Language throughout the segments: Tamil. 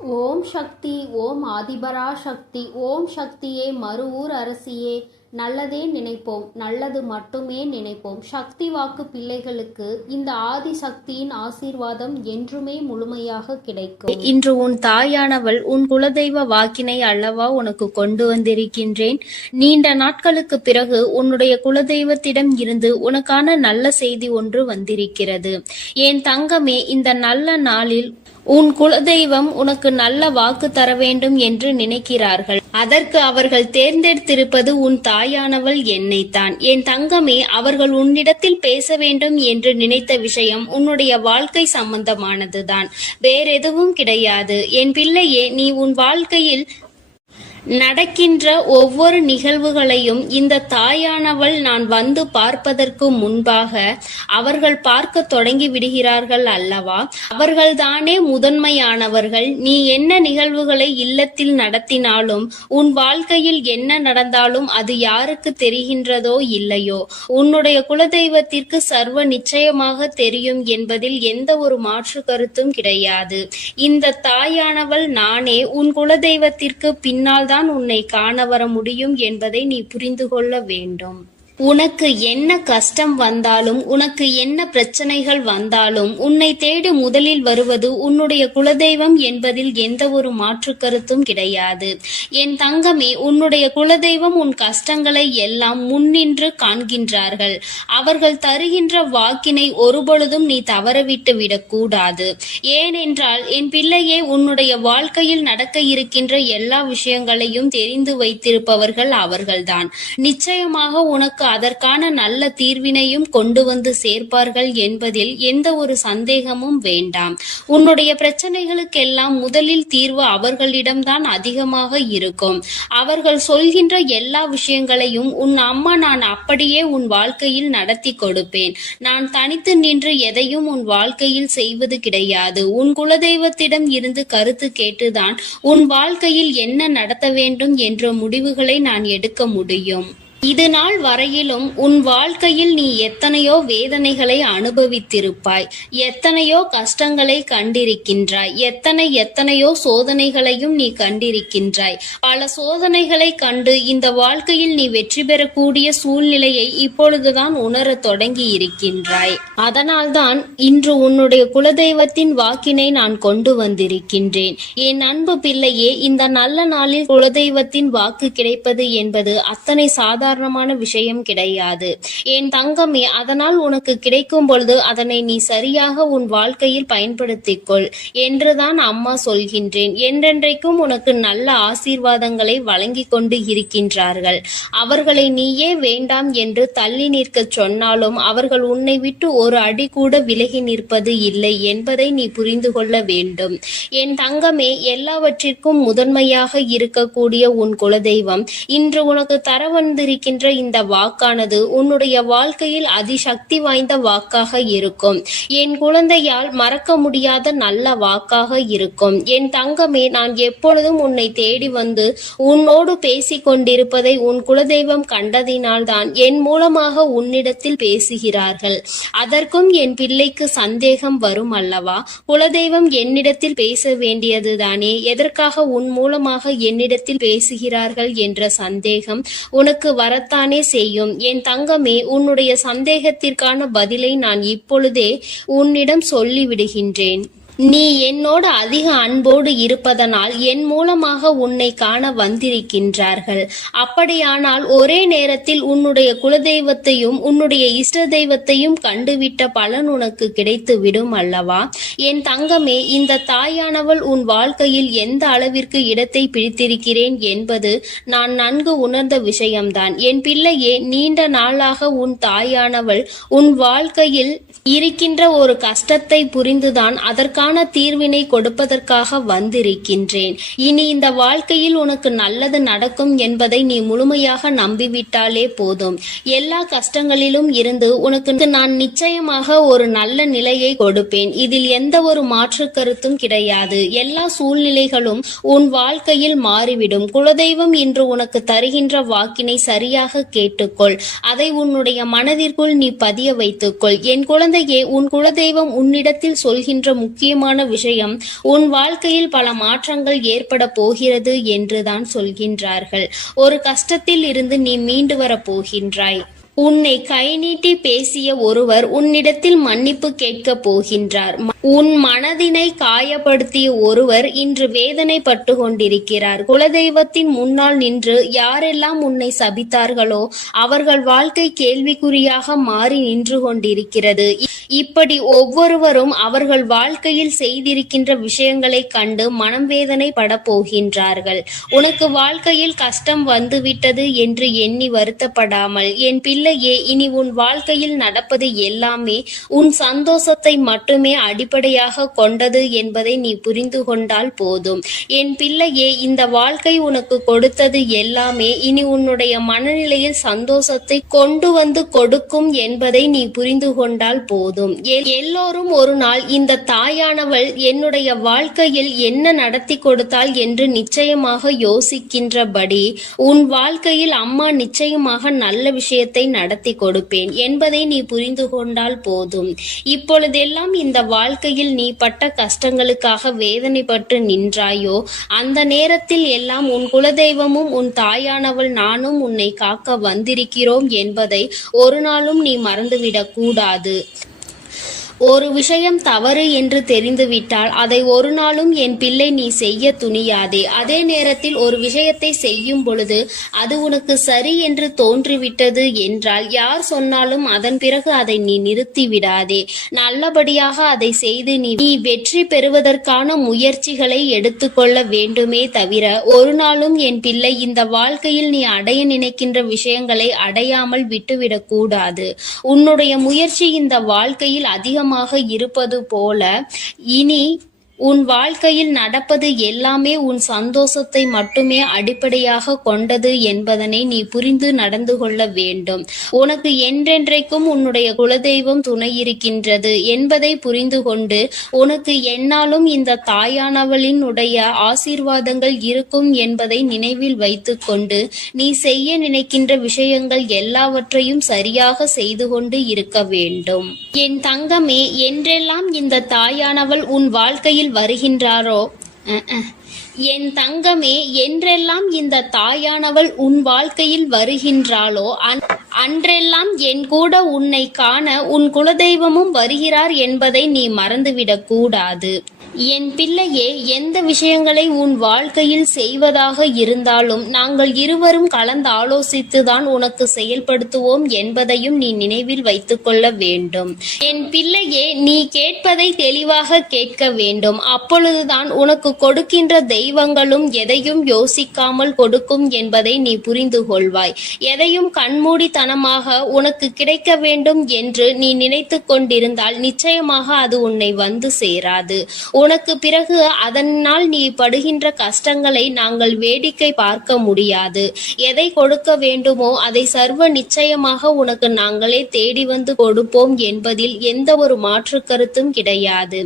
ஓம் சக்தி, ஓம் ஆதிபரா சக்தி, ஓம் சக்தியே, மறுவூர் அரசியே, நல்லதே நினைப்போம், நல்லது மட்டுமே நினைப்போம். சக்தி வாக்கு பிள்ளைகளுக்கு இந்த ஆதி சக்தியின் ஆசீர்வாதம் என்றுமே முழுமையாக கிடைக்கும். இன்று உன் தாயானவள் உன் குலதெய்வ வாக்கினை அல்லவா உனக்கு கொண்டு வந்திருக்கின்றேன். நீண்ட நாட்களுக்கு பிறகு உன்னுடைய குலதெய்வத்திடம் இருந்து உனக்கான நல்ல செய்தி ஒன்று வந்திருக்கிறது. என் தங்கமே, இந்த நல்ல நாளில் உன் குலதெய்வம் உனக்கு நல்ல வாக்கு தர வேண்டும் என்று நினைக்கிறார்கள். அதற்கு அவர்கள் தேர்ந்தெடுத்திருப்பது உன் தாயானவள் என்னைத்தான். என் தங்கமே, அவர்கள் உன்னிடத்தில் பேச வேண்டும் என்று நினைத்த விஷயம் உன்னுடைய வாழ்க்கை சம்பந்தமானதுதான், வேறெதுவும் கிடையாது. என் பிள்ளையே, நீ உன் வாழ்க்கையில் நடக்கின்ற ஒவ்வொரு நிகழ்வுகளையும் இந்த தாயானவள் நான் வந்து பார்ப்பதற்கு முன்பாக அவர்கள் பார்க்க தொடங்கி விடுகிறார்கள் அல்லவா? அவர்கள்தானே முதன்மையானவர்கள். நீ என்ன நிகழ்வுகளை இல்லத்தில் நடத்தினாலும், உன் வாழ்க்கையில் என்ன நடந்தாலும் அது யாருக்கு தெரிகின்றதோ இல்லையோ, உன்னுடைய குலதெய்வத்திற்கு சர்வ நிச்சயமாக தெரியும் என்பதில் எந்த ஒரு மாற்று கருத்தும் கிடையாது. இந்த தாயானவள் நானே உன் குலதெய்வத்திற்கு பின்னால் தான் உன்னை காண வர முடியும் என்பதை நீ புரிந்து கொள்ள வேண்டும். உனக்கு என்ன கஷ்டம் வந்தாலும், உனக்கு என்ன பிரச்சனைகள் வந்தாலும், உன்னை தேடி முதலில் வருவது உன்னுடைய குலதெய்வம் என்பதில் எந்த ஒரு மாற்று கருத்தும் கிடையாது. என் தங்கமே, உன்னுடைய குலதெய்வம் உன் கஷ்டங்களை எல்லாம் முன்னின்று காண்கின்றார்கள். அவர்கள் தருகின்ற வாக்கினை ஒருபொழுதும் நீ தவறவிட்டு விடக்கூடாது. ஏனென்றால் என் பிள்ளையே, உன்னுடைய வாழ்க்கையில் நடக்க இருக்கின்ற எல்லா விஷயங்களையும் தெரிந்து வைத்திருப்பவர்கள் அவர்கள்தான். நிச்சயமாக உனக்கு அதற்கான நல்ல தீர்வினையும் கொண்டு வந்து சேர்ப்பார்கள் என்பதில் எந்த ஒரு சந்தேகமும் வேண்டாம். உன்னுடைய பிரச்சனைகளுக்கெல்லாம் முதலில் தீர்வு அவர்களிடம்தான் அதிகமாக இருக்கும். அவர்கள் சொல்கின்ற எல்லா விஷயங்களையும் உன் அம்மா நான் அப்படியே உன் வாழ்க்கையில் நடத்தி கொடுப்பேன். நான் தனித்து நின்று எதையும் உன் வாழ்க்கையில் செய்வது கிடையாது. உன் குலதெய்வத்திடம் இருந்து கருத்து கேட்டுதான் உன் வாழ்க்கையில் என்ன நடத்த வேண்டும் என்ற முடிவுகளை நான் எடுக்க முடியும். இது நாள் வரையிலும் உன் வாழ்க்கையில் நீ எத்தனையோ வேதனைகளை அனுபவித்திருப்பாய், எத்தனையோ கஷ்டங்களை கண்டிருக்கின்றாய், எத்தனையோ சோதனைகளையும் நீ கண்டிருக்கின்றாய். பல சோதனைகளை கண்டு இந்த வாழ்க்கையில் நீ வெற்றி பெறக்கூடிய சூழ்நிலையை இப்பொழுதுதான் உணர தொடங்கி இருக்கின்றாய். அதனால்தான் இன்று உன்னுடைய குலதெய்வத்தின் வாக்கினை நான் கொண்டு வந்திருக்கின்றேன். என் அன்பு பிள்ளையே, இந்த நல்ல நாளில் குலதெய்வத்தின் வாக்கு கிடைப்பது என்பது அத்தனை சாதாரண விஷயம் கிடையாது. என் தங்கமே, அதனால் உனக்கு கிடைக்கும் பொழுது அதனை நீ சரியாக உன் வாழ்க்கையில் பயன்படுத்திக் கொள் என்றுதான் அம்மா சொல்கின்றேன். என்றென்றைக்கும் உனக்கு நல்ல ஆசீர்வாதங்களை வழங்கி கொண்டு இருக்கின்றார்கள். அவர்களை நீயே வேண்டாம் என்று தள்ளி நிற்க சொன்னாலும் அவர்கள் உன்னை விட்டு ஒரு அடி கூட விலகி நிற்பது இல்லை என்பதை நீ புரிந்து கொள்ள வேண்டும். என் தங்கமே, எல்லாவற்றிற்கும் முதன்மையாக இருக்கக்கூடிய உன் குலதெய்வம் இன்று உனக்கு தர வந்திருக்கின்ற இந்த வாக்கானது உன்னுடைய வாழ்க்கையில் அதிசக்தி வாய்ந்த வாக்காக இருக்கும். என் குழந்தையால் மறக்க முடியாத நல்ல வாக்காக இருக்கும். என் தங்கமே, நான் எப்பொழுதும் உன்னை தேடி வந்து உன்னோடு பேசிக் கொண்டிருப்பதை உன் குலதெய்வம் கண்டதினால்தான் என் மூலமாக உன்னிடத்தில் பேசுகிறார்கள். அதற்கும் என் பிள்ளைக்கு சந்தேகம் வரும் அல்லவா? குலதெய்வம் என்னிடத்தில் பேச வேண்டியதுதானே, எதற்காக உன் மூலமாக என்னிடத்தில் பேசுகிறார்கள் என்ற சந்தேகம் உனக்கு வரத்தானே செய்யும். என் தங்கமே, உன்னுடைய சந்தேகத்திற்கான பதிலை நான் இப்பொழுதே உன்னிடம் சொல்லிவிடுகின்றேன். நீ என்னோடு அதிக அன்போடு இருப்பதனால் என் மூலமாக உன்னை காண வந்திருக்கின்றார்கள். அப்படியானால் ஒரே நேரத்தில் உன்னுடைய குலதெய்வத்தையும் உன்னுடைய இஷ்ட தெய்வத்தையும் கண்டுவிட்ட பலன் உனக்கு கிடைத்து விடும் அல்லவா? என் தங்கமே, இந்த தாயானவள் உன் வாழ்க்கையில் எந்த அளவிற்கு இடத்தை பிடித்திருக்கிறேன் என்பது நான் நன்கு உணர்ந்த விஷயம்தான். என் பிள்ளையே, நீண்ட நாளாக உன் தாயானவள் உன் வாழ்க்கையில் இருக்கின்ற ஒரு கஷ்டத்தை புரிந்துதான் அதற்கான தீர்வினை கொடுப்பதற்காக வந்திருக்கின்றேன். இனி இந்த வாழ்க்கையில் உனக்கு நல்லது நடக்கும் என்பதை நீ முழுமையாக நம்பிவிட்டாலே போதும். எல்லா கஷ்டங்களிலும் இருந்து உனக்கு நான் நிச்சயமாக ஒரு நல்ல நிலையை கொடுப்பேன். இதில் எந்த ஒரு மாற்று கருத்தும் கிடையாது. எல்லா சூழ்நிலைகளும் உன் வாழ்க்கையில் மாறிவிடும். குலதெய்வம் இன்று உனக்கு தருகின்ற வாக்கினை சரியாக கேட்டுக்கொள். அதை உன்னுடைய மனதிற்குள் நீ பதிய வைத்துக்கொள். என் குழந்தையே, உன் குலதெய்வம் உன்னிடத்தில் சொல்கின்ற முக்கியமான முக்கியமான விஷயம், உன் வாழ்க்கையில் பல மாற்றங்கள் ஏற்பட போகிறது என்றுதான் சொல்கின்றார்கள். ஒரு கஷ்டத்தில் இருந்து நீ மீண்டு வரப் போகின்றாய். உன்னை கை நீட்டி பேசிய ஒருவர் உன்னிடத்தில் மன்னிப்பு கேட்கப் போகின்றார். உன் மனதினை காயப்படுத்திய ஒருவர் இன்று வேதனைப்பட்டு கொண்டிருக்கிறார். குலதெய்வத்தின் முன்னால் நின்று யாரெல்லாம் உன்னை சபித்தார்களோ அவர்கள் வாழ்க்கை கேள்விக்குறியாக மாறி நின்று கொண்டிருக்கிறது. இப்படி ஒவ்வொருவரும் அவர்கள் வாழ்க்கையில் செய்திருக்கின்ற விஷயங்களை கண்டு மனம் வேதனை பட போகின்றார்கள். உனக்கு வாழ்க்கையில் கஷ்டம் வந்துவிட்டது என்று எண்ணி வருத்தப்படாமல், என் பிள்ளையே, இனி உன் வாழ்க்கையில் நடப்பது எல்லாமே உன் சந்தோஷத்தை மட்டுமே அடிப்படையாக கொண்டது என்பதை நீ புரிந்து கொண்டால் போதும். என் பிள்ளையே, இந்த வாழ்க்கை உனக்கு கொடுத்தது எல்லாமே இனி உன்னுடைய மனநிலையில் சந்தோஷத்தை கொண்டு வந்து கொடுக்கும் என்பதை நீ புரிந்து கொண்டால் போதும். எல்லோரும் ஒரு நாள் இந்த தாயானவள் என்னுடைய வாழ்க்கையில் என்ன நடத்தி கொடுத்தாள் என்று நிச்சயமாக யோசிக்கின்றபடி உன் வாழ்க்கையில் அம்மா நிச்சயமாக நல்ல விஷயத்தை நடத்தி கொடுப்பேன் என்பதை நீ புரிந்து கொண்டால் போதும். இப்பொழுதெல்லாம் இந்த வாழ்க்கையில் நீ பட்ட கஷ்டங்களுக்காக வேதனைப்பட்டு நின்றாயோ, அந்த நேரத்தில் எல்லாம் உன் குலதெய்வமும் உன் தாயானவள் நானும் உன்னை காக்க வந்திருக்கிறோம் என்பதை ஒரு நாளும் நீ மறந்துவிடக் கூடாது. ஒரு விஷயம் தவறு என்று தெரிந்துவிட்டால் அதை ஒரு நாளும் என் பிள்ளை நீ செய்ய துணியாதே. அதே நேரத்தில் ஒரு விஷயத்தை செய்யும் பொழுது அது உனக்கு சரி என்று தோன்றிவிட்டது என்றால் யார் சொன்னாலும் அதன் பிறகு அதை நீ நிறுத்தி விடாதே. நல்லபடியாக அதை செய்து நீ வெற்றி பெறுவதற்கான முயற்சிகளை எடுத்துக்கொள்ள வேண்டுமே தவிர ஒரு நாளும் என் பிள்ளை இந்த வாழ்க்கையில் நீ அடைய நினைக்கின்ற விஷயங்களை அடையாமல் விட்டுவிடக் கூடாது. உன்னுடைய முயற்சி இந்த வாழ்க்கையில் அதிகமாக இருப்பது போல இனி உன் வாழ்க்கையில் நடப்பது எல்லாமே உன் சந்தோஷத்தை மட்டுமே அடிப்படையாக கொண்டது என்பதனை நீ புரிந்து நடந்து கொள்ள வேண்டும். உனக்கு என்றென்றைக்கும் உன்னுடைய குலதெய்வம் துணை இருக்கின்றது என்பதை புரிந்து கொண்டு உனக்கு என்னாலும் இந்த தாயானவளினுடைய ஆசீர்வாதங்கள் இருக்கும் என்பதை நினைவில் வைத்துக் கொண்டு நீ செய்ய நினைக்கின்ற விஷயங்கள் எல்லாவற்றையும் சரியாக செய்து கொண்டு இருக்க வேண்டும். என் தங்கமே, என்றெல்லாம் இந்த தாயானவள் உன் வாழ்க்கையில் வருகின்றாரோ என் தங்கமே, என்றெல்லாம் இந்த தாயானவள் உன் வாழ்க்கையில் வருகின்றாளோ அன்றெல்லாம் என் கூட உன்னை காண உன் குலதெய்வமும் வருகிறார் என்பதை நீ மறந்துவிடக் கூடாது. என் பிள்ளையே, எந்த விஷயங்களை உன் வாழ்க்கையில் செய்வதாக இருந்தாலும் நாங்கள் இருவரும் கலந்து ஆலோசித்துதான் உனக்கு செயல்படுத்துவோம் என்பதையும் நீ நினைவில் வைத்துக் கொள்ள வேண்டும். என் பிள்ளையே, நீ கேட்பதை தெளிவாக கேட்க வேண்டும். அப்பொழுதுதான் உனக்கு கொடுக்கின்ற தெய்வங்களும் எதையும் யோசிக்காமல் கொடுக்கும் என்பதை நீ புரிந்து கொள்வாய். எதையும் கண்மூடித்தனமாக உனக்கு கிடைக்க வேண்டும் என்று நீ நினைத்து கொண்டிருந்தால் நிச்சயமாக அது உன்னை வந்து சேராது. உனக்கு பிறகு அதனால் நீ படுகின்ற கஷ்டங்களை நாங்கள் வேடிக்கை பார்க்க முடியாது. எதை கொடுக்க வேண்டுமோ அதை சர்வ நிச்சயமாக உனக்கு நாங்களே தேடி வந்து கொடுப்போம் என்பதில் எந்த ஒரு மாற்று கருத்தும் கிடையாது.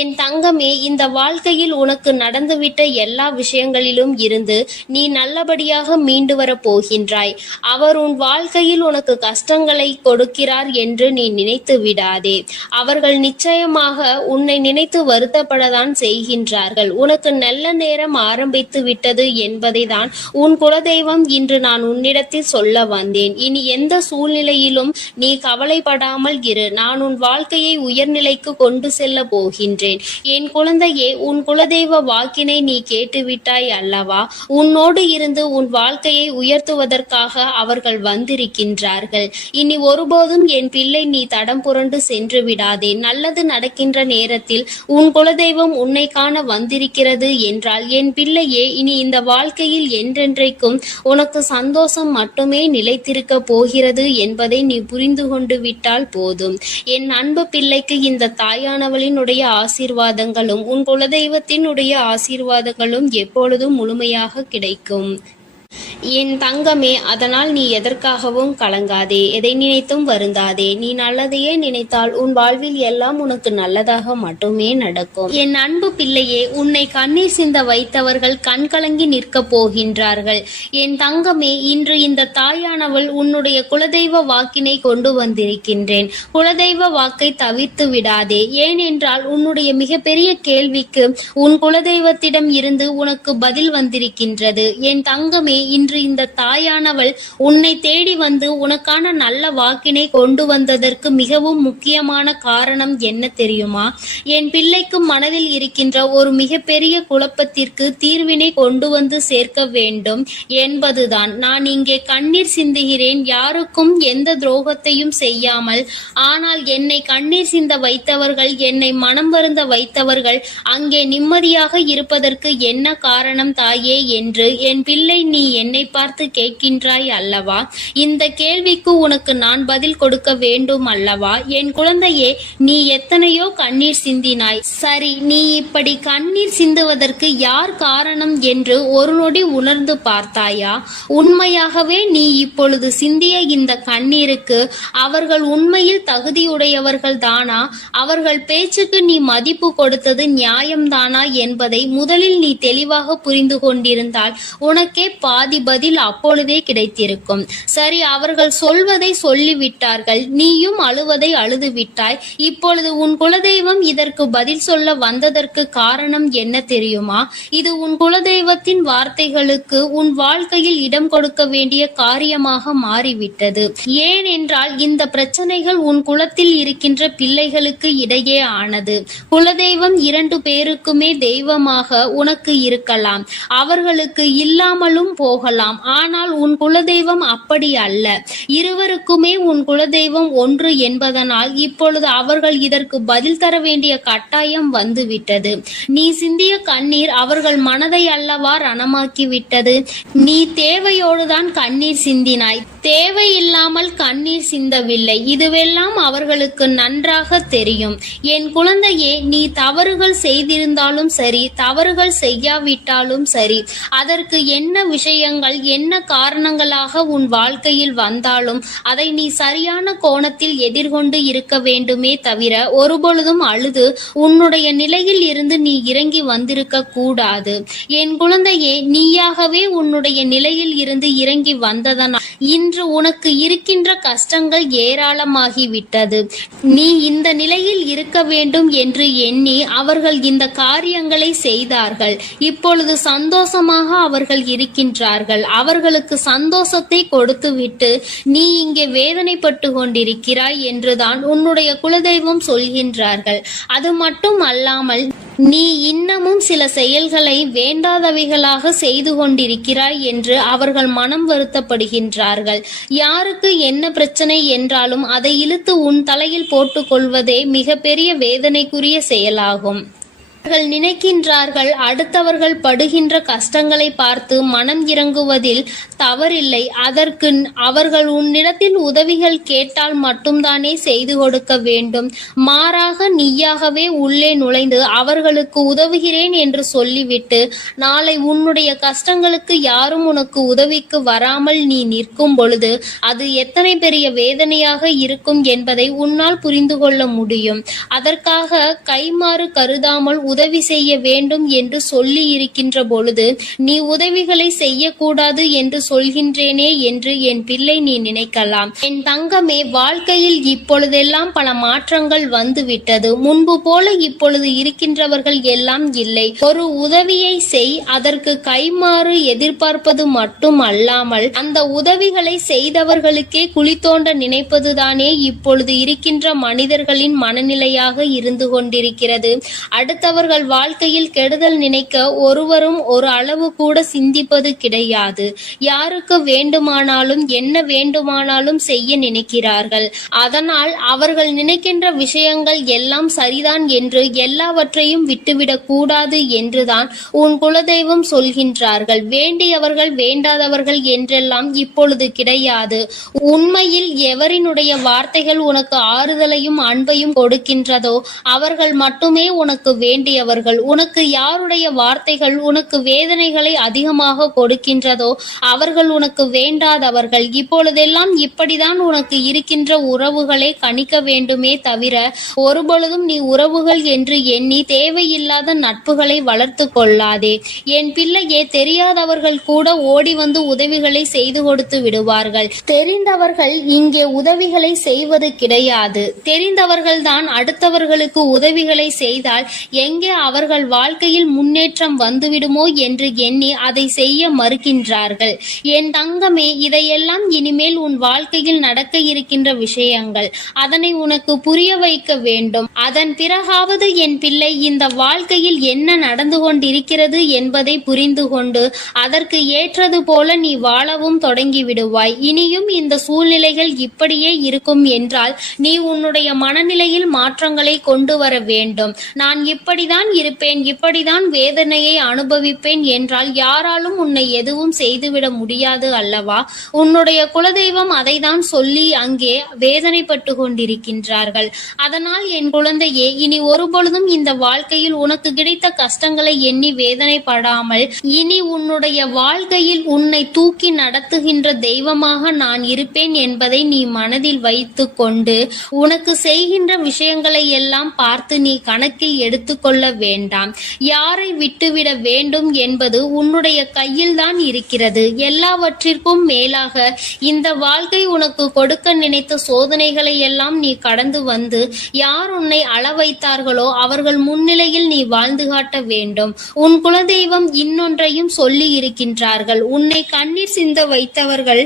என் தங்கமே, இந்த வாழ்க்கையில் உனக்கு நடந்துவிட்ட எல்லா விஷயங்களிலும் இருந்து நீ நல்லபடியாக மீண்டு வரப் போகின்றாய். அவர் உன் வாழ்க்கையில் உனக்கு கஷ்டங்களை கொடுக்கிறார் என்று நீ நினைத்து விடாதே. அவர்கள் நிச்சயமாக உன்னை நினைத்து வருத்தப்படதான் செய்கின்றார்கள். உனக்கு நல்ல நேரம் ஆரம்பித்து விட்டது என்பதை தான் உன் குலதெய்வம் இன்று நான் உன்னிடத்தில் சொல்ல வந்தேன். இனி எந்த சூழ்நிலையிலும் நீ கவலைப்படாமல் இரு. நான் உன் வாழ்க்கையை உயர்நிலைக்கு கொண்டு செல்ல போகின்றேன். என் குழந்தையே, உன் குலதெய்வ வாக்கினை நீ கேட்டுவிட்டாய் அல்லவா? உன்னோடு இருந்து உன் வாழ்க்கையை உயர்த்துவதற்காக அவர்கள் வந்திருக்கின்றார்கள். இனி ஒருபோதும் என் பிள்ளை நீ தடம் புரண்டு சென்று விடாதே. நல்லது நடக்கின்ற நேரத்தில் உன் குலதெய்வம் உன்னை காண வந்திருக்கிறது என்றால் என் பிள்ளையே, இனி இந்த வாழ்க்கையில் என்றென்றைக்கும் உனக்கு சந்தோஷம் மட்டுமே நிலைத்திருக்க போகிறது என்பதை நீ புரிந்து கொண்டு விட்டால் போதும். என் அன்பு பிள்ளைக்கு இந்த தாயானவளினுடைய ஆசீர்வாதங்களும் உன் குலதெய்வத்தினுடைய ஆசீர்வாதங்களும் எப்பொழுதும் முழுமையாக கிடைக்கும். என் தங்கமே, அதனால் நீ எதற்காகவும் கலங்காதே, எதை நினைத்தும் வருந்தாதே. நீ நல்லதையே நினைத்தால் உன் வாழ்வில் எல்லாம் உனக்கு நல்லதாக மட்டுமே நடக்கும். என் அன்பு பிள்ளையே, உன்னை கண்ணீர் சிந்த வைத்தவர்கள் கண்கலங்கி நிற்கப் போகின்றார்கள். என் தங்கமே, இன்று இந்த தாயானவள் உன்னுடைய குலதெய்வ வாக்கினை கொண்டு வந்திருக்கின்றேன். குலதெய்வ வாக்கை தவிர்த்து விடாதே. ஏனென்றால் உன்னுடைய மிகப்பெரிய கேள்விக்கு உன் குலதெய்வத்திடம் இருந்து உனக்கு பதில் வந்திருக்கின்றது. என் தங்கமே, இன்று இந்த தாயானவள் உன்னை தேடி வந்து உனக்கான நல்ல வாக்கினை கொண்டு வந்ததற்கு மிகவும் முக்கியமான காரணம் என்ன தெரியுமா? என் பிள்ளைக்கு மனதில் இருக்கின்ற ஒரு மிகப்பெரிய குழப்பத்திற்கு தீர்வினை கொண்டு வந்து சேர்க்க வேண்டும் என்பதுதான். நான் இங்கே கண்ணீர் சிந்துகிறேன், யாருக்கும் எந்த துரோகத்தையும் செய்யாமல். ஆனால் என்னை கண்ணீர் சிந்த வைத்தவர்கள், என்னை மனம் வருந்த வைத்தவர்கள் அங்கே நிம்மதியாக இருப்பதற்கு என்ன காரணம் தாயே என்று என் பிள்ளை நீ என்னை பார்த்து கேட்கின்றாய் அல்லவா? இந்த கேள்விக்கு உனக்கு நான் பதில் கொடுக்க வேண்டும் அல்லவா? என் குழந்தையே, நீ எத்தனையோ கண்ணீர் சிந்தினாய். சரி, நீ இப்படி கண்ணீர் சிந்துவதற்கு யார் காரணம் என்று ஒரு நொடி உணர்ந்து பார்த்தாயா? உண்மையாகவே நீ இப்பொழுது சிந்திய இந்த கண்ணீருக்கு அவர்கள் உண்மையில் தகுதியுடையவர்கள் தானா? அவர்கள் பேச்சுக்கு நீ மதிப்பு கொடுத்தது நியாயம்தானா என்பதை முதலில் நீ தெளிவாக புரிந்து கொண்டிருந்தால் உனக்கே பாதி பதில் அப்பொழுதே கிடைத்திருக்கும். சரி, அவர்கள் சொல்வதை சொல்லிவிட்டார்கள், நீயும் அழுவதை அழுது விட்டாய். இப்பொழுது உன் குலதெய்வம் இதற்கு பதில் சொல்ல வந்ததற்கு காரணம் என்ன தெரியுமா? இது உன் குலதெய்வத்தின் வார்த்தைகளுக்கு உன் வாழ்க்கையில் இடம் கொடுக்க வேண்டிய காரியமாக மாறிவிட்டது. ஏனென்றால் இந்த பிரச்சனைகள் உன் குலத்தில் இருக்கின்ற பிள்ளைகளுக்கு இடையே ஆனது. குலதெய்வம் 2 பேருக்குமே தெய்வமாக உனக்கு இருக்கலாம், அவர்களுக்கு இல்லாமலும் போகலாம். ஆனால் உன் குலதெய்வம் அப்படி அல்ல. இருவருக்குமே உன் குலதெய்வம் ஒன்று என்பதனால் இப்பொழுது அவர்கள் இதற்கு பதில் தர வேண்டிய கட்டாயம் வந்துவிட்டது. நீ சிந்திய கண்ணீர் அவர்கள் மனதை அல்லவா ரணமாக்கி விட்டது. நீ தேவையோடுதான் கண்ணீர் சிந்தினாய், தேவையில்லாமல் கண்ணீர் சிந்தவில்லை. இதுவெல்லாம் அவர்களுக்கு நன்றாக தெரியும். என் குழந்தையே, நீ தவறுகள் செய்திருந்தாலும் சரி, தவறுகள் செய்யாவிட்டாலும் சரி, அதற்கு என்ன விஷயங்கள் என்ன காரணங்களாக உன் வாழ்க்கையில் வந்தாலும் அதை நீ சரியான கோணத்தில் எதிர்கொண்டு இருக்க வேண்டுமே தவிர ஒருபொழுதும் அழுது உன்னுடைய நிலையில் இருந்து நீ இறங்கி வந்திருக்க கூடாது. என் குழந்தையே, நீயாகவே உன்னுடைய நிலையில் இருந்து இறங்கி வந்ததனால் இன்று உனக்கு இருக்கின்ற கஷ்டங்கள் ஏராளமாகிவிட்டது. நீ இந்த நிலையில் இருக்க வேண்டும் என்று எண்ணி அவர்கள் இந்த காரியங்களை செய்தார்கள். இப்பொழுது சந்தோஷமாக அவர்கள் இருக்கின்றார்கள். அவர்களுக்கு சந்தோஷத்தை கொடுத்துவிட்டு நீ இங்கே வேதனைப்பட்டு கொண்டிருக்கிறாய் என்றுதான் உன்னுடைய குலதெய்வம் சொல்கின்றார்கள். அது மட்டும் அல்லாமல் நீ இன்னமும் சில செயல்களை வேண்டாதவைகளாக செய்து கொண்டிருக்கிறாய் என்று அவர்கள் மனம் வருத்தப்படுகின்றார்கள். யாருக்கு என்ன பிரச்சனை என்றாலும் அதை இழுத்து உன் தலையில் போட்டுக் கொள்வதே மிகப்பெரிய வேதனைக்குரிய செயலாகும். அவர்கள் நினைக்கின்றார்கள் அடுத்தவர்கள் படுகின்ற கஷ்டங்களை பார்த்து மனம் இறங்குவதில் தவறில்லை. அதற்கு அவர்கள் உன்னிடத்தில் உதவிகள் கேட்டால் மட்டும்தானே செய்து கொடுக்க வேண்டும். மாறாக நீயாகவே உள்ளே நுழைந்து அவர்களுக்கு உதவுகிறேன் என்று சொல்லிவிட்டு நாளை உன்னுடைய கஷ்டங்களுக்கு யாரும் உனக்கு உதவிக்கு வராமல் நீ நிற்கும் பொழுது அது எத்தனை பெரிய வேதனையாக இருக்கும் என்பதை உன்னால் புரிந்து கொள்ள முடியும். அதற்காக கைமாறு கருதாமல் உதவி செய்ய வேண்டும் என்று சொல்லி இருக்கின்ற பொழுது நீ உதவிகளை செய்யக்கூடாது என்று சொல்கின்றேனே என்று என் பிள்ளை நீ நினைக்கலாம். என் தங்கமே, வாழ்க்கையில் இப்பொழுதெல்லாம் பல மாற்றங்கள் வந்துவிட்டது. முன்பு போல இப்பொழுது இருக்கின்றவர்கள் எல்லாம் இல்லை. ஒரு உதவியை செய், அதற்கு கைமாறு எதிர்பார்ப்பது மட்டும் அல்லாமல் அந்த உதவிகளை செய்தவர்களுக்கே குழி தோண்ட நினைப்பதுதானே இப்பொழுது இருக்கின்ற மனிதர்களின் மனநிலையாக இருந்து கொண்டிருக்கிறது. அடுத்தவர்கள் வாழ்க்கையில் கெடுதல் நினைக்க ஒருவரும் ஒரு அளவு கூட சிந்திப்பது கிடையாது. யாருக்கு வேண்டுமானாலும் என்ன வேண்டுமானாலும் செய்ய நினைக்கிறார்கள். அதனால் அவர்கள் நினைக்கின்ற விஷயங்கள் எல்லாம் சரிதான் என்று எல்லாவற்றையும் விட்டுவிடக் கூடாது என்றுதான் உன் குலதெய்வம் சொல்கின்றார்கள். வேண்டியவர்கள் வேண்டாதவர்கள் என்றெல்லாம் இப்பொழுது கிடையாது. உண்மையில் எவரினுடைய வார்த்தைகள் உனக்கு ஆறுதலையும் அன்பையும் கொடுக்கின்றதோ அவர்கள் மட்டுமே உனக்கு வேண்டிய வேண்டியவர்கள். உனக்கு யாருடைய வார்த்தைகள் உனக்கு வேதனைகளை அதிகமாக கொடுக்கின்றதோ அவர்கள் உனக்கு வேண்டாதவர்கள். இப்பொழுதெல்லாம் இப்படிதான் உனக்கு இருக்கின்ற உறவுகளை கணிக்க வேண்டுமே தவிர ஒருபொழுதும் நீ உறவுகள் என்று எண்ணி தேவையில்லாத நட்புகளை வளர்த்து கொள்ளாதே. என் பிள்ளையே, தெரியாதவர்கள் கூட ஓடி வந்து உதவிகளை செய்து கொடுத்து விடுவார்கள். தெரிந்தவர்கள் இங்கே உதவிகளை செய்வது கிடையாது. தெரிந்தவர்கள் தான் அடுத்தவர்களுக்கு உதவிகளை செய்தால் எங்கே அவர்கள் வாழ்க்கையில் முன்னேற்றம் வந்துவிடுமோ என்று எண்ணி அதை செய்ய மறுக்கின்றார்கள். என் தங்கமே, இதையெல்லாம் இனிமேல் உன் வாழ்க்கையில் நடக்க இருக்கின்ற விஷயங்கள். அதனை உனக்கு புரிய வைக்க வேண்டும். அதன் பிறகாவது என் பிள்ளை இந்த வாழ்க்கையில் என்ன நடந்து கொண்டிருக்கிறது என்பதை புரிந்து கொண்டு அதற்கு ஏற்றது போல நீ வாழவும் தொடங்கி விடுவாய். இனியும் இந்த சூழ்நிலைகள் இப்படியே இருக்கும் என்றால் நீ உன்னுடைய மனநிலையில் மாற்றங்களை கொண்டு வர வேண்டும். நான் இப்படிதான் இருப்பேன், இப்படிதான் வேதனையை அனுபவிப்பேன் என்றால் யாராலும் உன்னை எதுவும் செய்துவிட முடியாது அல்லவா? உன்னுடைய குலதெய்வம் அதை தான் சொல்லி அங்கே வேதனைப்பட்டு கொண்டிருக்கின்றார்கள். அதனால் என் குழந்தையே, இனி ஒருபொழுதும் இந்த வாழ்க்கையில் உனக்கு கிடைத்த கஷ்டங்களை எண்ணி வேதனைப்படாமல் இனி உன்னுடைய வாழ்க்கையில் உன்னை தூக்கி நடத்துகின்ற தெய்வமாக நான் இருப்பேன் என்பதை நீ மனதில் வைத்து கொண்டு உனக்கு செய்கின்ற விஷயங்களை எல்லாம் பார்த்து நீ கணக்கில் எடுத்துக்கொள்ள வேண்டாம். யாரை விட்டுவிட வேண்டும் என்பது உன்னுடைய கையில் தான் இருக்கிறது. எல்லாவற்றிற்கும் மேலாக இந்த வாழ்க்கை உனக்கு கொடுக்க நினைத்த சோதனைகளை எல்லாம் நீ கடந்து வந்து யார் உன்னை அள வைத்தார்களோ அவர்கள் முன்னிலையில் நீ வாழ்ந்து காட்ட வேண்டும். உன் குலதெய்வம் இன்னொன்றையும் சொல்லி இருக்கின்றார்கள். உன்னை கண்ணீர் சிந்த வைத்தவர்கள்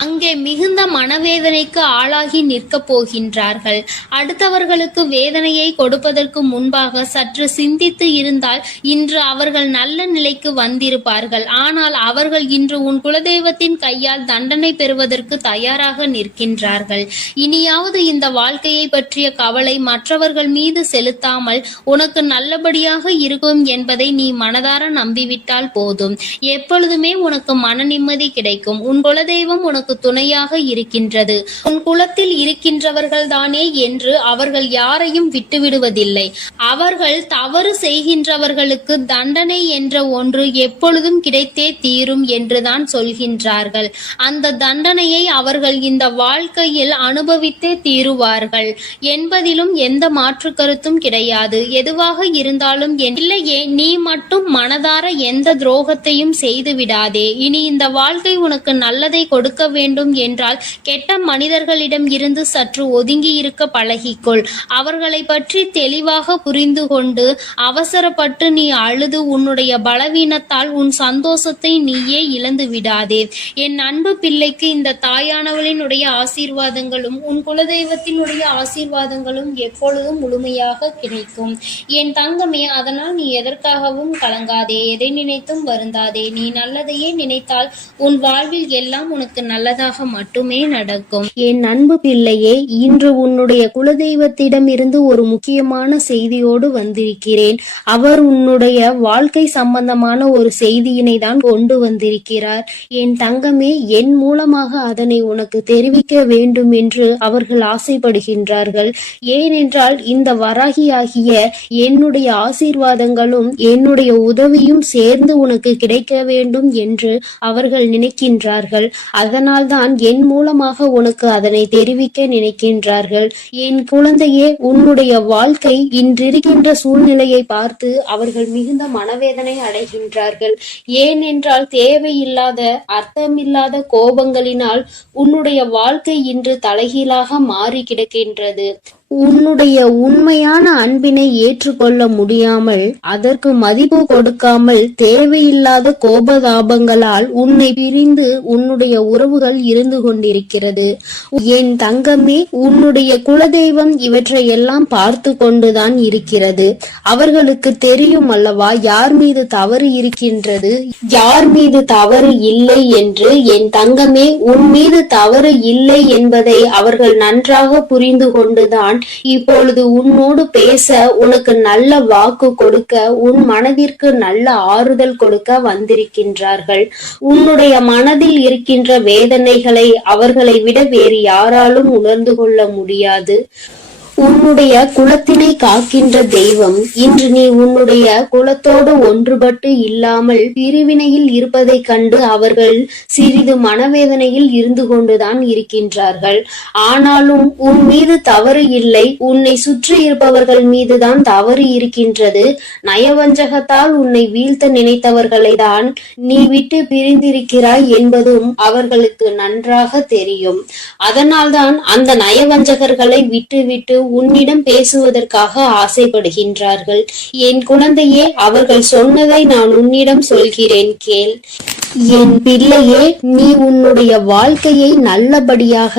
அங்கே மிகுந்த மனவேதனைக்கு ஆளாகி நிற்கப் போகின்றார்கள். அடுத்தவர்களுக்கு வேதனையை கொடுப்பதற்கு முன்பாக சற்று சிந்தித்து இருந்தால் இன்று அவர்கள் நல்ல நிலைக்கு வந்திருப்பார்கள். ஆனால் அவர்கள் இன்று உன் குலதெய்வத்தின் கையால் தண்டனை பெறுவதற்கு தயாராக நிற்கின்றார்கள். இனியாவது இந்த வாழ்க்கையை பற்றிய கவலை மற்றவர்கள் மீது செலுத்தாமல் உனக்கு நல்லபடியாக இருக்கும் என்பதை நீ மனதார நம்பிவிட்டால் போதும். எப்பொழுதுமே உனக்கு மன நிம்மதி கிடைக்கும். உன் குலதெய்வம் உனக்கு துணையாக இருக்கின்றது. உன் குலத்தில் இருக்கின்றவர்கள் தானே என்று அவர்கள் யாரையும் விட்டுவிடுவதில்லை. அவர்கள் தவறு செய்கின்றவர்களுக்கு தண்டனை என்ற ஒன்று எப்பொழுதும் கிடைத்தே தீரும் என்றுதான் சொல்கின்றார்கள். அந்த தண்டனையை அவர்கள் இந்த வாழ்க்கையில் அனுபவித்தே தீருவார்கள் என்பதிலும் எந்த மாற்று கருத்தும் கிடையாது. எதுவாக இருந்தாலும் இல்லையே, நீ மட்டும் மனதார எந்த துரோகத்தையும் செய்து விடாதே. இனி இந்த வாழ்க்கை உனக்கு நல்லதை கொடுக்க வேண்டும் என்றால் கெட்ட மனிதர்களிடம் இருந்து சற்று ஒதுங்கி இருக்க பழகிக்கொள். அவர்களை பற்றி தெளிவாக புரிந்து கொண்டு அவசரப்பட்டு நீ அழுது உன்னுடைய பலவீனத்தால் உன் சந்தோஷத்தை நீயே இழந்து விடாதே. என் அன்பு பிள்ளைக்கு இந்த தாயானவளினுடைய ஆசீர்வாதங்களும் உன் குலதெய்வத்தினுடைய ஆசீர்வாதங்களும் எப்பொழுதும் முழுமையாக கிடைக்கும். என் தங்கமே, அதனால் நீ எதற்காகவும் கலங்காதே, எதை நினைத்தும் வருந்தாதே. நீ நல்லதையே நினைத்தால் உன் வாழ்வில் எல்லாம் உனக்கு நல்லதாக மட்டுமே நடக்கும். என் அன்பு பிள்ளையே, இன்று உன்னுடைய குலதெய்வத்திடம் இருந்து ஒரு முக்கியமான செய்தியோடு வந்திருக்கிறேன். அவர் உன்னுடைய வாழ்க்கை சம்பந்தமான ஒரு செய்தியினை தான் கொண்டு வந்திருக்கிறார். என் தங்கமே, என் மூலமாக அதனை உனக்கு தெரிவிக்க வேண்டும் என்று அவர்கள் ஆசைப்படுகின்றார்கள். ஏனென்றால் இந்த வராகியாகிய என்னுடைய ஆசீர்வாதங்களும் என்னுடைய உதவியும் சேர்ந்து உனக்கு கிடைக்க வேண்டும் என்று அவர்கள் நினைக்கின்றார்கள். அதனால்தான் என் மூலமாக உனக்கு அதனை தெரிவிக்க நினைக்கின்றார்கள். என் குழந்தையே, உன்னுடைய வாழ்க்கை இன்றிருக்கின்ற சூழ்நிலையை பார்த்து அவர்கள் மிகுந்த மனவேதனை அடைகின்றார்கள். ஏனென்றால் தேவையில்லாத அர்த்தமில்லாத கோபங்களினால் உன்னுடைய வாழ்க்கை இன்று தலைகீழாக மாறி கிடக்கின்றது. உன்னுடைய உண்மையான அன்பினை ஏற்றுக்கொள்ள முடியாமல் அதற்கு மதிப்பு கொடுக்காமல் தேவையில்லாத கோபதாபங்களால் உன்னை பிரிந்து உன்னுடைய உறவுகள் இருந்து கொண்டிருக்கிறது. என் தங்கமே, உன்னுடைய குலதெய்வம் இவற்றையெல்லாம் பார்த்து கொண்டுதான் இருக்கிறது. அவர்களுக்கு தெரியும் அல்லவா யார் மீது தவறு இருக்கின்றது, யார் மீது தவறு இல்லை என்று. என் தங்கமே, உன் மீது தவறு இல்லை என்பதை அவர்கள் நன்றாக புரிந்து கொண்டுதான் இப்பொழுது உன்னோடு பேச, உனக்கு நல்ல வாக்கு கொடுக்க, உன் மனதிற்கு நல்ல ஆறுதல் கொடுக்க வந்திருக்கின்றார்கள். உன்னுடைய மனதில் இருக்கின்ற வேதனைகளை அவர்களை விட வேறு யாராலும் உணர்ந்து கொள்ள முடியாது. உன்னுடைய குலத்தினை காக்கின்ற தெய்வம் இன்று நீ உன்னுடைய குலத்தோடு ஒன்றுபட்டு இல்லாமல் பிரிவினையில் இருப்பதைக் கண்டு அவர்கள் சிறிது மனவேதனையில் இருந்து கொண்டுதான் இருக்கின்றார்கள். ஆனாலும் உன் மீது தவறு இல்லை, உன்னை சுற்றி இருப்பவர்கள் மீதுதான் தவறு இருக்கின்றது. நயவஞ்சகத்தால் உன்னை வீழ்த்த நினைத்தவர்களை தான் நீ விட்டு பிரிந்திருக்கிறாய் என்பதும் அவர்களுக்கு நன்றாக தெரியும். அதனால்தான் அந்த நயவஞ்சகர்களை விட்டுவிட்டு உன்னிடம் பேசுவதற்காக ஆசைப்படுகின்றார்கள். என் குழந்தையே, அவர்கள் சொன்னதை நான் உன்னிடம் சொல்கிறேன், கேள். என் பிள்ளையே, நீ உன்னுடைய வாழ்க்கையை நல்லபடியாக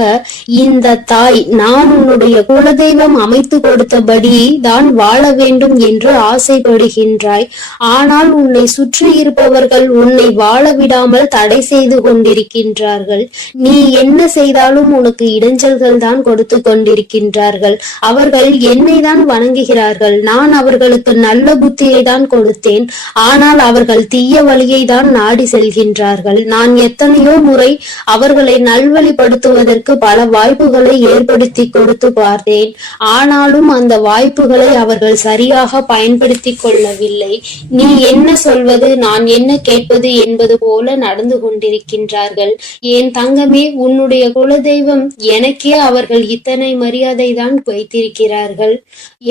இந்த தாய் நான் உன்னுடைய குலதெய்வம் அமைத்து கொடுத்தபடி தான் வாழ வேண்டும் என்று ஆசைப்படுகின்றாய். ஆனால் உன்னை சுற்றி இருப்பவர்கள் உன்னை வாழ விடாமல் தடை செய்து கொண்டிருக்கின்றார்கள். நீ என்ன செய்தாலும் உனக்கு இடைஞ்சல்கள் தான் கொடுத்து கொண்டிருக்கின்றார்கள். அவர்கள் என்னை தான் வணங்குகிறார்கள். நான் அவர்களுக்கு நல்ல புத்தியை தான் கொடுத்தேன். ஆனால் அவர்கள் தீய வழியை தான் நாடி செல்கின்றார்கள். நான் எத்தனையோ முறை அவர்களை நல்வழிப்படுத்துவதற்கு பல வாய்ப்புகளை ஏற்படுத்தி கொடுத்து பார்த்தேன். ஆனாலும் அந்த வாய்ப்புகளை அவர்கள் சரியாக பயன்படுத்தி கொள்ளவில்லை. நீ என்ன சொல்வது, நான் என்ன கேட்பது என்பது போல நடந்து கொண்டிருக்கின்றார்கள். என் தங்கமே, உன்னுடைய குலதெய்வம் எனக்கே அவர்கள் இத்தனை மரியாதை தான் வைத்திருக்கிறார்கள்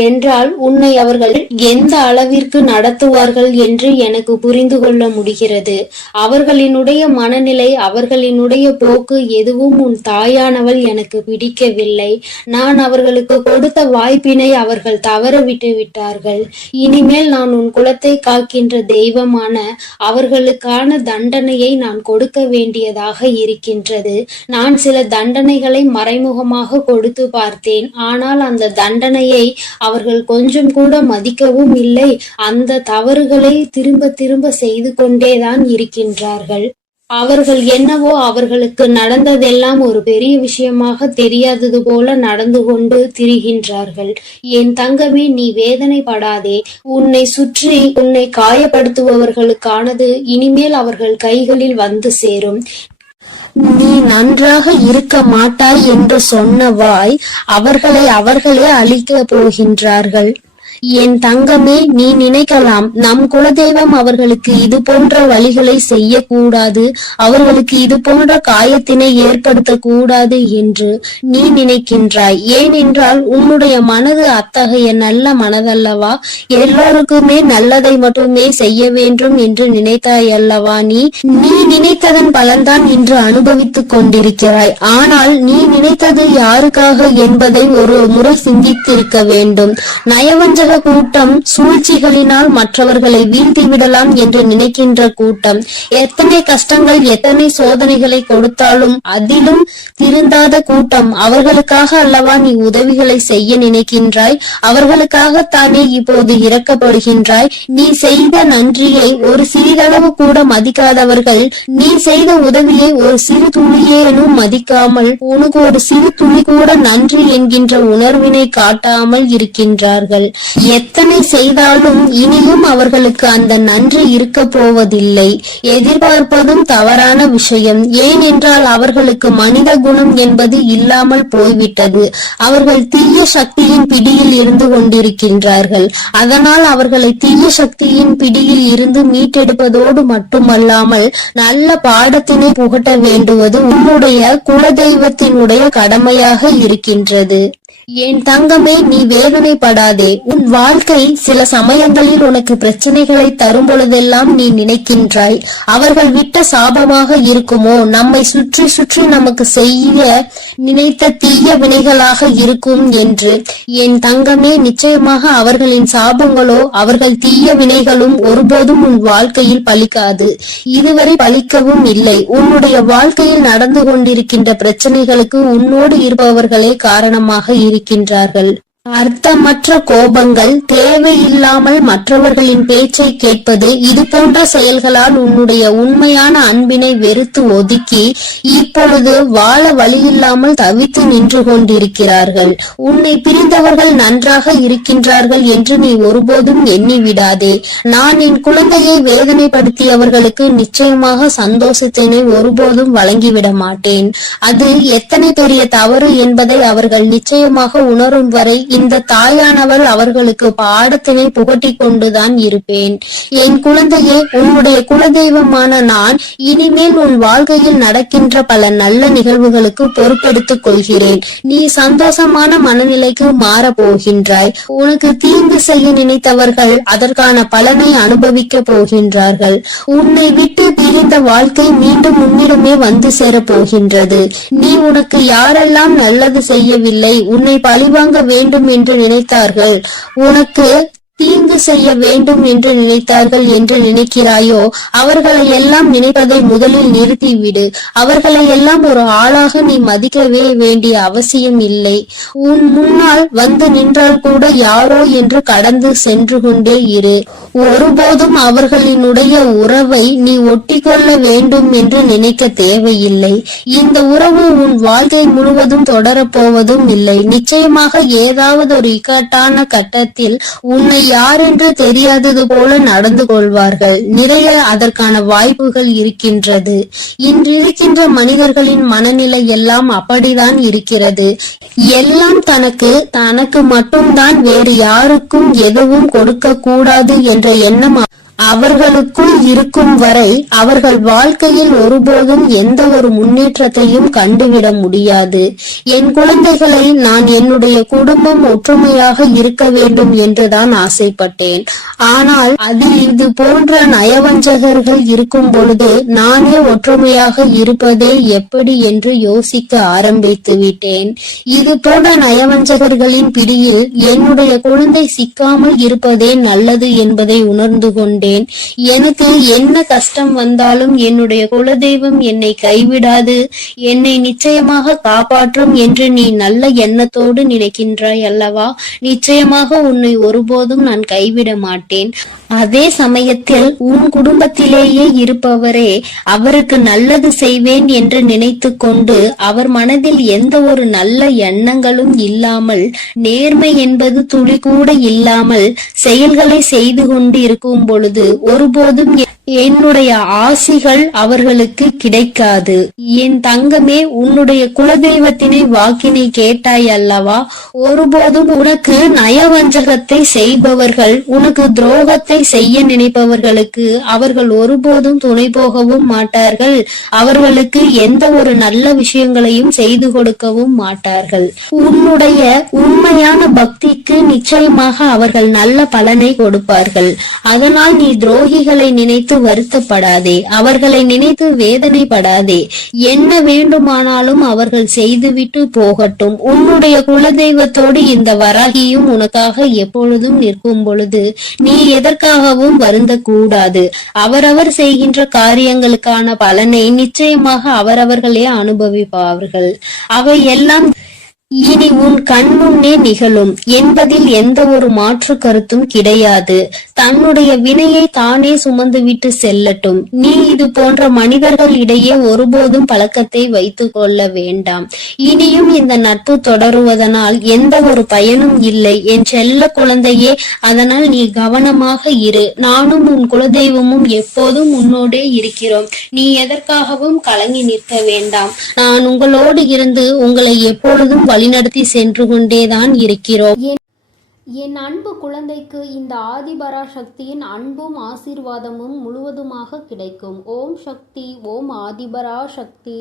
என்றால் உன்னை அவர்கள் எந்த அளவிற்கு நடத்துவார்கள் என்று எனக்கு புரிந்து கொள்ள முடிகிறது. அவர்களினுடைய மனநிலை, அவர்களினுடைய போக்கு எதுவும் உன் தாயானவள் எனக்கு பிடிக்கவில்லை. நான் அவர்களுக்கு கொடுத்த வாய்ப்பினை அவர்கள் தவற விட்டு விட்டார்கள். இனிமேல் நான் உன் குலத்தை காக்கின்ற தெய்வமான அவர்களுக்கான தண்டனையை நான் கொடுக்க வேண்டியதாக இருக்கின்றது. நான் சில தண்டனைகளை மறைமுகமாக கொடுத்து பார்த்தேன். ஆனால் அந்த தண்டனையை அவர்கள் கொஞ்சம் கூட மதிக்கவும் இல்லை. அந்த தவறுகளை திரும்ப திரும்ப செய்து கொண்டேதான் இருக்கின்றார்கள். அவர்கள் என்னவோ அவர்களுக்கு நடந்ததெல்லாம் ஒரு பெரிய விஷயமாக தெரியாதது போல நடந்து கொண்டு திரிகின்றார்கள். என் தங்கமே, நீ வேதனைப்படாதே. உன்னை சுற்றி உன்னை காயப்படுத்துபவர்களுக்கானது இனிமேல் அவர்கள் கைகளில் வந்து சேரும். நீ நன்றாக இருக்க மாட்டாய் என்று சொன்ன வாய் அவர்களே அழிக்க போகின்றார்கள். என் தங்கமே, நீ நினைக்கலாம் நம் குலதெய்வம் அவர்களுக்கு இது போன்ற வழிகளை செய்யக்கூடாது, அவர்களுக்கு இது போன்ற காயத்தினை ஏற்படுத்த கூடாது என்று நீ நினைக்கின்றாய். ஏனென்றால் உன்னுடைய மனது அத்தகைய நல்ல மனதல்லவா? எல்லோருக்குமே நல்லதை மட்டுமே செய்ய வேண்டும் என்று நினைத்தாய் அல்லவா? நீ நினைத்ததன் பலன்தான் இன்று அனுபவித்துக் கொண்டிருக்கிறாய். ஆனால் நீ நினைத்தது யாருக்காக என்பதை ஒரு முறை சிந்தித்திருக்க வேண்டும். நயவஞ்சக கூட்டம் சூழ்ச்சிகளினால் மற்றவர்களை வீழ்த்தி விடலாம் என்று நினைக்கின்ற கூட்டம் எத்தனை கஷ்டங்கள் எத்தனை சோதனைகளை கொடுத்தாலும் அதிலும் திருந்தாத கூட்டம். அவர்களுக்காக அல்லவா நீ உதவிகளை செய்ய நினைக்கின்றாய்? அவர்களுக்காகத்தானே இப்போது இறக்கப்படுகின்றாய்? நீ செய்த நன்றியை ஒரு சிறிதளவு கூட மதிக்காதவர்கள் நீ செய்த உதவியை ஒரு சிறு துளியேனும் மதிக்காமல் உனக்கு ஒரு சிறு துளி கூட நன்றி என்கின்ற உணர்வினை காட்டாமல் இருக்கின்றார்கள். எத்தனை செய்தாலும் இனியும் அவர்களுக்கு அந்த நன்றி இருக்க போவதில்லை. எதிர்பார்ப்பதும் தவறான விஷயம். ஏனென்றால் அவர்களுக்கு மனித குணம் என்பது இல்லாமல் போய்விட்டது. அவர்கள் தீய சக்தியின் பிடியில் இருந்து கொண்டிருக்கின்றார்கள். அதனால் அவர்களை தீய சக்தியின் பிடியில் இருந்து மீட்டெடுப்பதோடு மட்டுமல்லாமல் நல்ல பாடத்தினை புகட்ட வேண்டுவது உன்னுடைய குலதெய்வத்தினுடைய கடமையாக இருக்கின்றது. என் தங்கமே, நீ வேதனைப்படாதே. உன் வாழ்க்கை சில சமயங்களில் உனக்கு பிரச்சனைகளை தரும் பொழுதெல்லாம் நீ நினைக்கின்றாய், அவர்கள் விட்ட சாபமாக இருக்குமோ, நம்மை சுற்றி சுற்றி நமக்கு செய்ய நினைத்த தீய வினைகளாக இருக்கும் என்று. என் தங்கமே, நிச்சயமாக அவர்களின் சாபங்களோ அவர்கள் தீய வினைகளும் ஒருபோதும் உன் வாழ்க்கையில் பலிக்காது. இதுவரை பலிக்கவும் இல்லை. உன்னுடைய வாழ்க்கையில் நடந்து கொண்டிருக்கின்ற பிரச்சனைகளுக்கு உன்னோடு இருப்பவர்களே காரணமாக இருக்கின்றார்கள். அர்த்தமற்ற கோபங்கள், தேவையில்லாமல் மற்றவர்களின் பேச்சை கேட்பது, இது போன்ற செயல்களால் உன்னுடைய உண்மையான அன்பினை வெறுத்து ஒதுக்கி இப்பொழுது வாழ வழியில்லாமல் தவித்து நின்று கொண்டிருக்கிறார்கள். உன்னை பிரிந்தவர்கள் நன்றாக இருக்கின்றார்கள் என்று நீ ஒருபோதும் எண்ணி விடாதே. நான் என் குழந்தையை வேதனைப்படுத்தியவர்களுக்கு நிச்சயமாக சந்தோஷத்தினை ஒருபோதும் வழங்கிவிட மாட்டேன். அது எத்தனை பெரிய தவறு என்பதை அவர்கள் நிச்சயமாக உணரும் வரை இந்த தாயானவள் அவர்களுக்கு பாடத்தினை புகட்டி கொண்டுதான் இருப்பேன். என் குழந்தையே, உன்னுடைய குலதெய்வமான நான் இனிமேல் உன் வாழ்க்கையில் நடக்கின்ற பல நல்ல நிகழ்வுகளுக்கு பொறுப்பெடுத்துக் கொள்கிறேன். நீ சந்தோஷமான மனநிலைக்கு மாற போகின்றாய். உனக்கு தீங்கு செய்ய நினைத்தவர்கள் அதற்கான பலனை அனுபவிக்க போகின்றார்கள். உன்னை விட்டு பிரிந்த வாழ்க்கை மீண்டும் உன்னிடமே வந்து சேரப் போகின்றது. நீ உனக்கு யாரெல்லாம் நல்லது செய்யவில்லை, உன்னை பழிவாங்க வேண்டும் என்று நினைத்தார்கள், உனக்கு தீங்கு செய்ய வேண்டும் என்று நினைத்தார்கள் என்று நினைக்கிறாயோ, அவர்களை எல்லாம் நினைப்பதை முதலில் நிறுத்திவிடு. அவர்களை எல்லாம் ஒரு ஆளாக நீ மதிக்கவே வேண்டிய அவசியம் இல்லை. உன் முன்னால் வந்து நின்றால் கூட யாரோ என்று கடந்து சென்று கொண்டே இரு. ஒருபோதும் அவர்களினுடைய உறவை நீ ஒட்டிக்கொள்ள வேண்டும் என்று நினைக்க தேவையில்லை. இந்த உறவு உன் வாழ்க்கை முழுவதும் தொடரப்போவதும் இல்லை. நிச்சயமாக ஏதாவது ஒரு இக்கட்டான கட்டத்தில் உன்னை யார் என்று தெரியாதது போல நடந்து கொள்வார்கள். நிறைய அதற்கான வாய்ப்புகள் இருக்கின்றது. இன்றிருக்கின்ற மனிதர்களின் மனநிலை எல்லாம் அப்படிதான் இருக்கிறது. எல்லாம் தனக்கு மட்டும்தான், வேறு யாருக்கும் எதுவும் கொடுக்க கூடாது என்ற எண்ணம் அவர்களுக்குள் இருக்கும் வரை அவர்கள் வாழ்க்கையில் ஒருபோதும் எந்த ஒரு முன்னேற்றத்தையும் கண்டுவிட முடியாது. என் குழந்தைகளை, நான் என்னுடைய குடும்பம் ஒற்றுமையாக இருக்க வேண்டும் என்றுதான் ஆசைப்பட்டேன். ஆனால் அதில் இது போன்ற நயவஞ்சகர்கள் இருக்கும் பொழுது நானே ஒற்றுமையாக இருப்பதே எப்படி என்று யோசிக்க ஆரம்பித்து விட்டேன். இது போன்ற நயவஞ்சகர்களின் பிடியில் என்னுடைய குழந்தை சிக்காமல் இருப்பதே நல்லது என்பதை உணர்ந்து கொண்டேன். எனக்கு என்ன கஷ்டம் வந்தாலும் என்னுடைய குலதெய்வம் என்னை கைவிடாது, என்னை நிச்சயமாக காப்பாற்றும் என்று நீ நல்ல எண்ணத்தோடு நினைக்கின்றாய் அல்லவா? நிச்சயமாக உன்னை ஒருபோதும் நான் கைவிட மாட்டேன். அதே சமயத்தில் உன் குடும்பத்திலேயே இருப்பவரே அவருக்கு நல்லது செய்வேன் என்று நினைத்து கொண்டு அவர் மனதில் எந்த ஒரு நல்ல எண்ணங்களும் இல்லாமல், நேர்மை என்பது துளி கூட இல்லாமல் செயல்களை செய்து கொண்டு இருக்கும் பொழுது ஒருபோதும் என்னுடைய ஆசிகள் அவர்களுக்கு கிடைக்காது. என் தங்கமே, உன்னுடைய குலதெய்வத்தினை வாக்கினை கேட்டாய் அல்லவா? ஒருபோதும் உனக்கு நயவஞ்சகத்தை செய்பவர்கள், உனக்கு துரோகத்தை செய்ய நினைப்பவர்களுக்கு அவர்கள் ஒருபோதும் துணை போகவும் மாட்டார்கள். அவர்களுக்கு எந்த ஒரு நல்ல விஷயங்களையும் செய்து கொடுக்கவும் மாட்டார்கள். உன்னுடைய உண்மையான பக்திக்கு நிச்சயமாக அவர்கள் நல்ல பலனை கொடுப்பார்கள். அதனால் நீ துரோகிகளை நினைத்து வருத்தப்படாதே, அவர்களை நினைத்து வேதனைப்படாதே. என்ன வேண்டுமானாலும் அவர்கள் செய்துவிட்டு போகட்டும். உன்னுடைய குலதெய்வத்தோடு இந்த வராகியும் உனக்காக எப்பொழுதும் நிற்கும் பொழுது நீ எதற்காகவும் வருந்த கூடாது. அவரவர் செய்கின்ற காரியங்களுக்கான பலனை நிச்சயமாக அவரவர்களே அனுபவிப்பார்கள். அவை எல்லாம் இனி உன் கண் முன்னே நிகழும் என்பதில் எந்த ஒரு மாற்று கருத்தும் கிடையாது. தன்னுடைய வினையை தானே சுமந்துவிட்டு செல்லட்டும். நீ இது போன்ற மனிதர்கள் இடையே ஒருபோதும் பழக்கத்தை வைத்துக் கொள்ள வேண்டாம். இனியும் இந்த நட்பு தொடருவதனால் எந்த ஒரு பயனும் இல்லை என் செல்ல குழந்தையே. அதனால் நீ கவனமாக இரு. நானும் உன் குலதெய்வமும் எப்போதும் உன்னோடே இருக்கிறோம். நீ எதற்காகவும் கலங்கி நிற்க வேண்டாம். நான் உங்களோடு இருந்து உங்களை எப்பொழுதும் வழிநடத்தி சென்று கொண்டேதான் இருக்கிறோம். என் அன்பு குழந்தைக்கு இந்த ஆதிபரா சக்தியின் அன்பும் ஆசீர்வாதமும் முழுவதுமாக கிடைக்கும். ஓம் சக்தி, ஓம் ஆதிபரா சக்தி.